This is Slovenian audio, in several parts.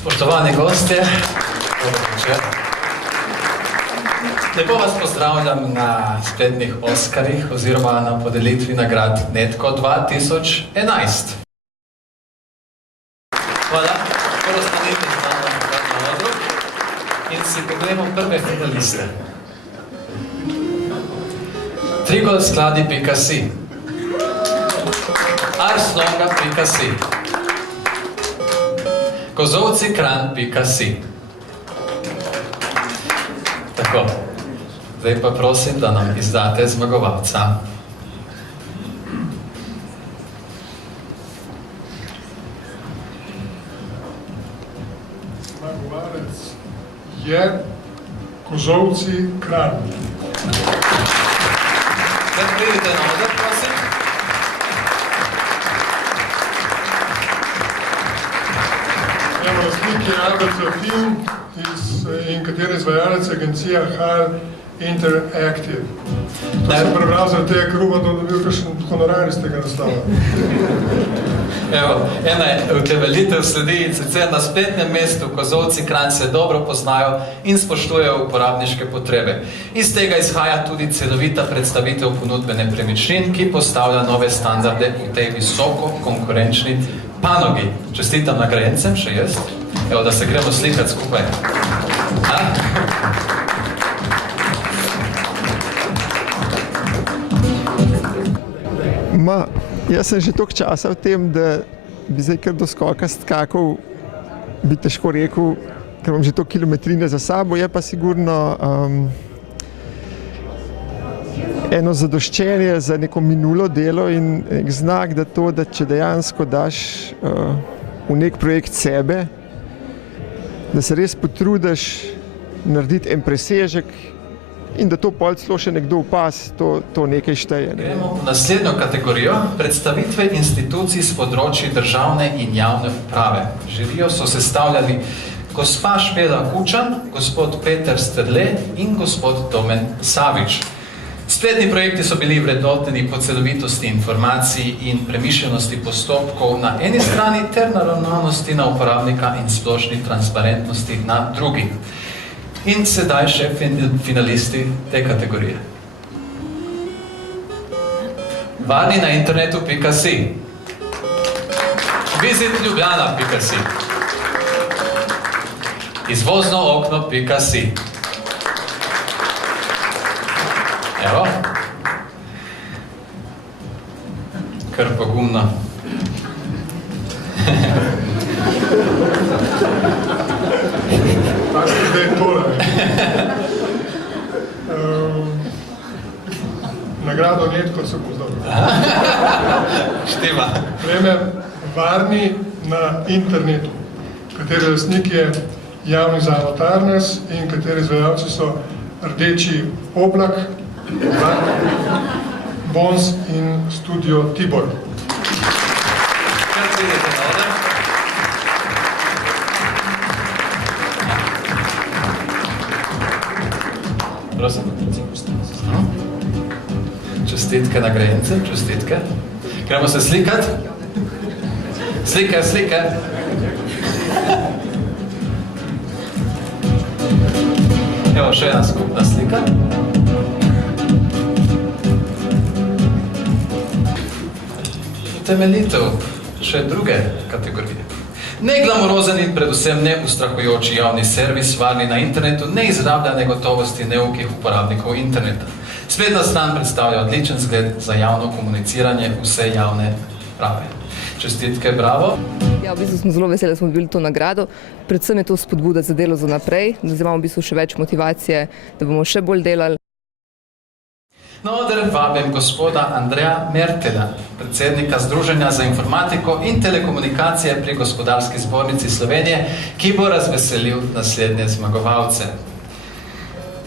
Spoštovani gostje, dobro večer. Lepo vas pozdravljam na spletnih Oskarjih oziroma na podelitvi nagrad Netko 2011. Hvala, prvo stanite z nami na odru in si pogledamo prve finaliste. Trigolskladi.si, arslonga.si, kozovcikran.si. Tako, zdaj pa prosim, da nam izdate zmagovalca. Zmagovalec je Kozovci Kran. Zdaj pridite na oder, prosim. Evo, lastnik je ABC Film in kateri izvajalec agencija HAL Interactive. To sem prebral zaradi tega, ker upam, da dobil kakšen honorar iz tega naslova. Evo, ena utemeljitev sledi, sicer na spletnem mestu Kozovci Kranj se dobro poznajo in spoštujejo uporabniške potrebe. Iz tega izhaja tudi celovita predstavitev ponudbe nepremičnin, ki postavlja nove standarde v tej visoko konkurenčni panogi. Čestitam nagrajencem, še jaz. Evo, da se gremo slikati skupaj. Jaz sem že toliko časa v tem, da bi zdaj kar do skoka skakal, bi težko rekel, ker imam že toliko kilometrine za sabo, je pa sigurno eno zadoščenje za neko minulo delo in znak, da to, da če dejansko daš v nek projekt sebe, da se res potrudiš narediti en presežek in da to pol celo še nekdo opaz, to nekaj šteje. Gremo v naslednjo kategorijo, predstavitve institucij s področji državne in javne uprave. Žirijo so sestavljali gospa Špela Kučan, gospod Peter Strle in gospod Domen Savič. Spletni projekti so bili vrednoteni po celovitosti informacij in premišljenosti postopkov na eni strani ter naravnanosti na uporabnika in splošni transparentnosti na drugi. In sedaj še finalisti te kategorije. Varni na internetu.si, visitljubljana.si, izvoznookno.si. Evo, kar pogumno. Pa ste zdaj tole. Nagrado Netko se pozdravljam. Štima. Vreme Varni na internetu, kateri lastnik je javni zavod Arnes in kateri izvajalci so Rdeči oblak, Bons in Studio Tibor. Kar pridete na oder. Prosim. Čestitke nagrajencem, čestitke. Gremo se slikati? Slike, slike. Evo, še ena skupna slika. Utemeljitev še druge kategorije. Neglamorozen in predvsem neustrahujoči javni servis Varni na internetu ne izrablja negotovosti neukih uporabnikov interneta. Spletna stran predstavlja odličen zgled za javno komuniciranje vse javne prave. Čestitke, bravo. Ja, v bistvu smo zelo veseli, da smo dobili to nagrado. Predvsem je to spodbuda za delo za naprej, da zdaj imamo v bistvu še več motivacije, da bomo še bolj delali. Na oder vabim gospoda Andreja Mertela, predsednika Združenja za informatiko in telekomunikacije pri Gospodarski zbornici Slovenije, ki bo razveselil naslednje zmagovalce.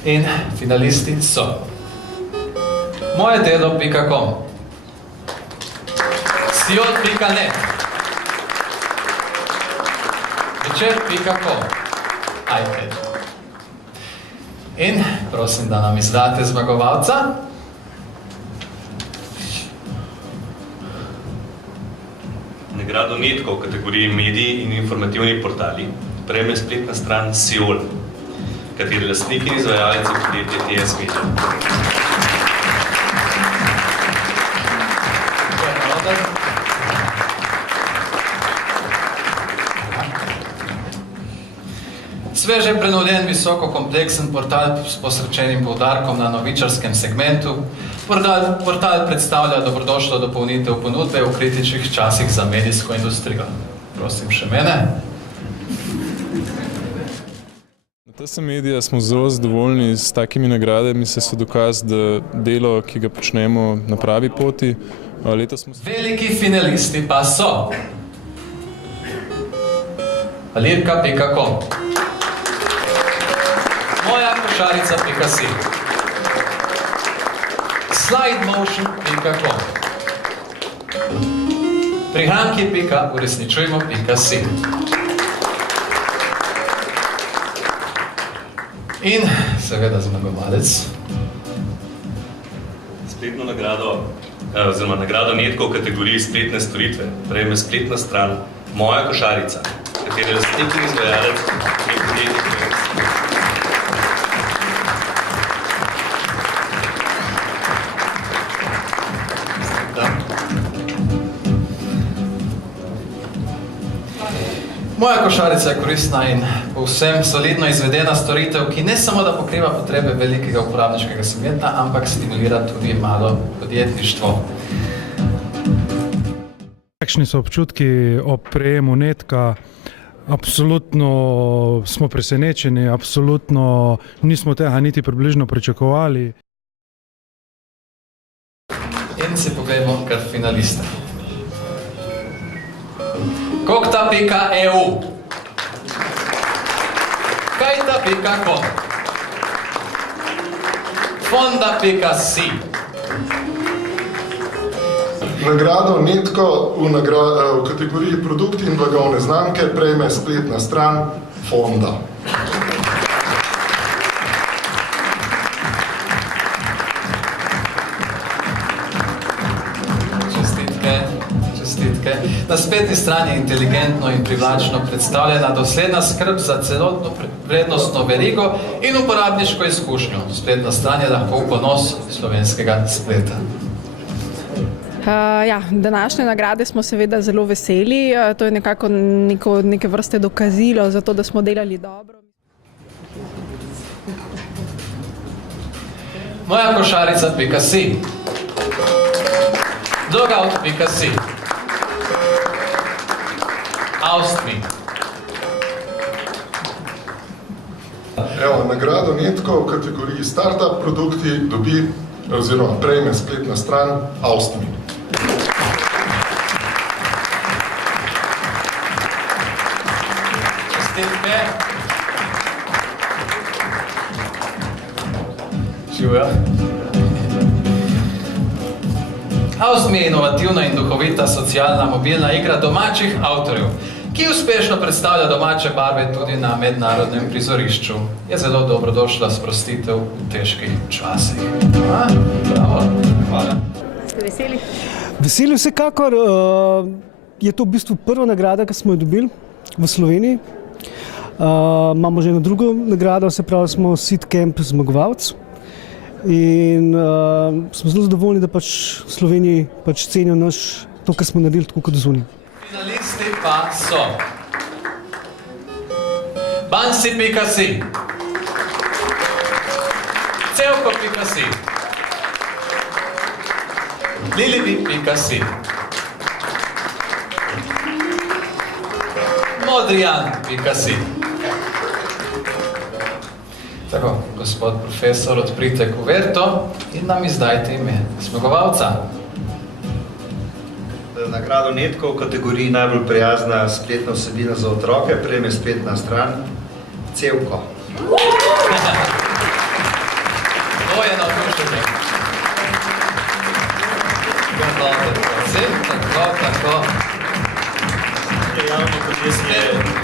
In finalisti so mojedelo.com, siot.net, večer.com, iPad. In prosim, da nam izdate zmagovalca. Nagrado Netko v kategoriji mediji in informativni portali prejme spletna stran Seoul, kateri lastnik in izvajalec je podjetje TS Media. Sveže prenovljen, visoko kompleksen portal s posrečenim poudarkom na novičarskem segmentu. Portal predstavlja dobrodošlo dopolnitev ponudbe v kritičnih časih za medijsko industrijo. Prosim, še mene. Na TS Media smo zelo zadovoljni s takimi nagradami, saj so dokaz, da delo, ki ga počnemo na pravi poti. Veliki finalisti pa so Alirka.com, mojakošarica.si, slidemotion.com, prihranki.uresničujemo.si in seveda zmagovalec. Spletno nagrado, oziroma nagrado Netko v kategoriji spletne storitve prejme spletna stran Moja košarica, kateri lastnik in izvajalec je podjetje TS. Moja košarica je koristna in povsem solidno izvedena storitev, ki ne samo da pokriva potrebe velikega uporabniškega segmenta, ampak stimulira tudi malo podjetništvo. Kakšni so občutki ob prejemu Netka? Absolutno smo presenečeni, absolutno nismo tega niti približno pričakovali. In si pogledamo kar finaliste. Kokta.eu, Kajta.com, Fonda.si. Nagrado Netko v kategoriji produkti in blagovne znamke prejme spletna stran Fonda. Čestitke. Na spletni strani je inteligentno in privlačno predstavljena dosledna skrb za celotno vrednostno verigo in uporabniško izkušnjo. Spletna stran je lahko ponos slovenskega spleta. Današnje nagrade smo seveda zelo veseli. To je nekako neke vrste dokazilo za to, da smo delali dobro. Mojakošarica.si, Blogout.si, Austmi. Nagrado Netko v kategoriji Startup produkti dobi oziroma prejme spletna stran Austmi. Čestitke. Živijo. Austmi je inovativna in duhovita socialna mobilna igra domačih avtorjev, ki uspešno predstavlja domače barve tudi na mednarodnem prizorišču. Je zelo dobrodošla sprostitev v težkih časih. Bravo. Hvala. Ste veseli? Veseli vsekakor. Je to v bistvu prva nagrada, ki smo jo dobili v Sloveniji. Imamo že eno drugo nagrado, se pravi smo Seed Camp zmagovalec. In smo zelo zadovoljni, da pač v Sloveniji pač cenijo to, kar smo naredili, tako kot zunaj. Finalisti pa so Bansi.si, Cevko.si, Lilibi.si, Modrijan.si. Tako, gospod profesor, odprite kuverto in nam izdajte ime zmagovalca. Nagrado Netko v kategoriji najbolj prijazna spletna vsebina za otroke prejme spletna stran Cevko. To je navdušenje. Tako. Javno podjetje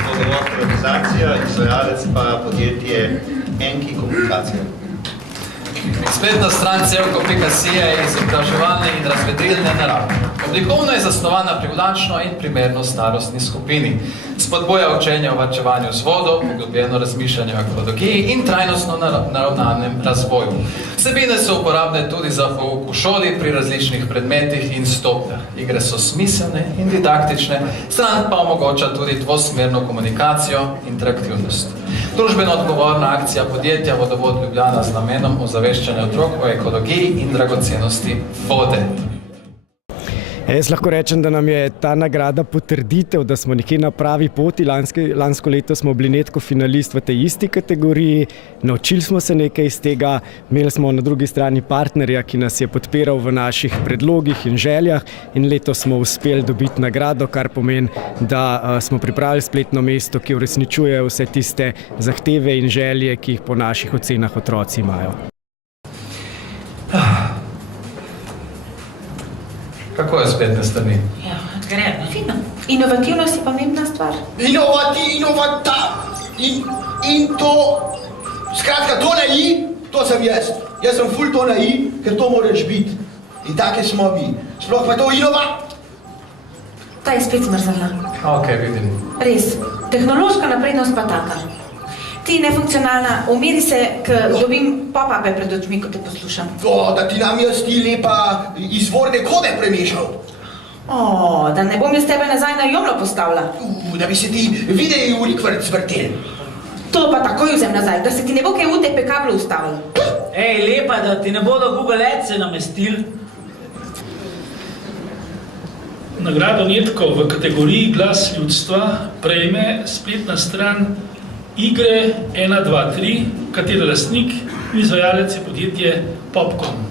Vogovod Organizacija, izvajalec pa podjetje Enki Komunikacija. Spletna stran Celko.si je izobraževalne in razvedrilne narave. Oblikovno je zasnovana privlačno in primerno starostni skupini. Spodboja učenje o varčevanju z vodo, poglobljeno razmišljanje o ekologiji in trajnostno naravnanem razvoju. Vsebine so uporabne tudi za pouk v šoli pri različnih predmetih in stopnjah. Igre so smiselne in didaktične, stran pa omogoča tudi dvosmerno komunikacijo, interaktivnost. Družbeno odgovorna akcija podjetja Vodovod Ljubljana z namenom ozaveščanja otrok o ekologiji in dragocenosti vode. Jaz lahko rečem, da nam je ta nagrada potrditev, da smo nekje na pravi poti. Lansko leto smo bili Netko finalist v tej isti kategoriji, naučili smo se nekaj iz tega, imeli smo na drugi strani partnerja, ki nas je podpiral v naših predlogih in željah in letos smo uspeli dobiti nagrado, kar pomeni, da smo pripravili spletno mesto, ki uresničuje vse tiste zahteve in želje, ki jih po naših ocenah otroci imajo. Kako je spletne strani? Ja, gremo. Fino. Inovativnost je pomembna stvar. In to, skratka, to na i, to sem jaz. Jaz sem ful to na i, ker to moraš biti. In take smo vi. Sploh pa to Ta je spet zmrzala. Ok, vidim. Res. Tehnološka naprednost pa taka. Ti nefunkcionalna, umiri se, ker dobim pop-upe pred očmi, ko te poslušam. Da ti nam jaz ti lepa izvorne kode premešal. Da ne bom jaz tebe nazaj na jomlo postavila. Da bi se ti videi uri vrtel. To pa takoj vzem nazaj, da se ti ne bo kaj UTP kablu ustavil. Ej, lepa, da ti ne bodo Google Ads namestili. Nagrado Netko v kategoriji Glas ljudstva prejme spletna stran Igre 123, katere lastnik in izvajalec je podjetje Popcorn.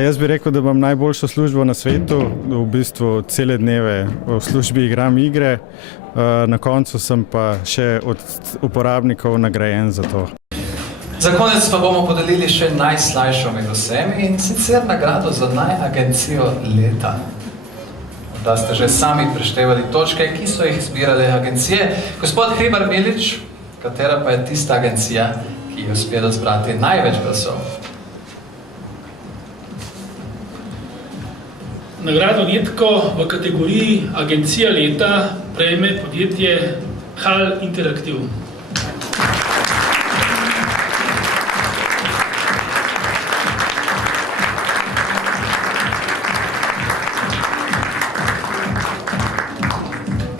Jaz bi rekel, da imam najboljšo službo na svetu, v bistvu cele dneve v službi igram igre, na koncu sem pa še od uporabnikov nagrajen za to. Za konec pa bomo podelili še najslajšo med vsemi in sicer nagrado za najagencijo leta. Da ste že sami preštevali točke, ki so jih zbirale agencije. Gospod Hribar Milič, katera pa je tista agencija, ki je uspela zbrati največ glasov? Nagrado Netko v kategoriji Agencija leta prejme podjetje HAL Interaktiv.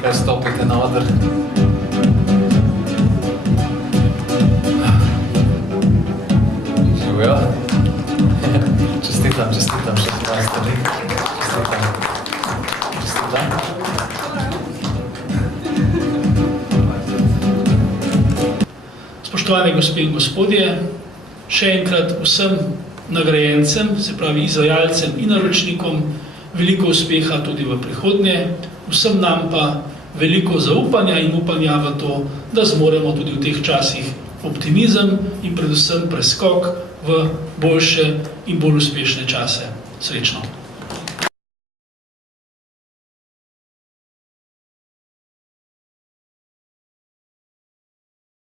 Kaj stopite na oder? Živijo? Čestitam še dva stvari. Spoštovane gospe in gospodje, še enkrat vsem nagrajencem, se pravi izvajalcem in naročnikom, veliko uspeha tudi v prihodnje, vsem nam pa veliko zaupanja in upanja v to, da zmoremo tudi v teh časih optimizem in predvsem preskok v boljše in bolj uspešne čase. Srečno!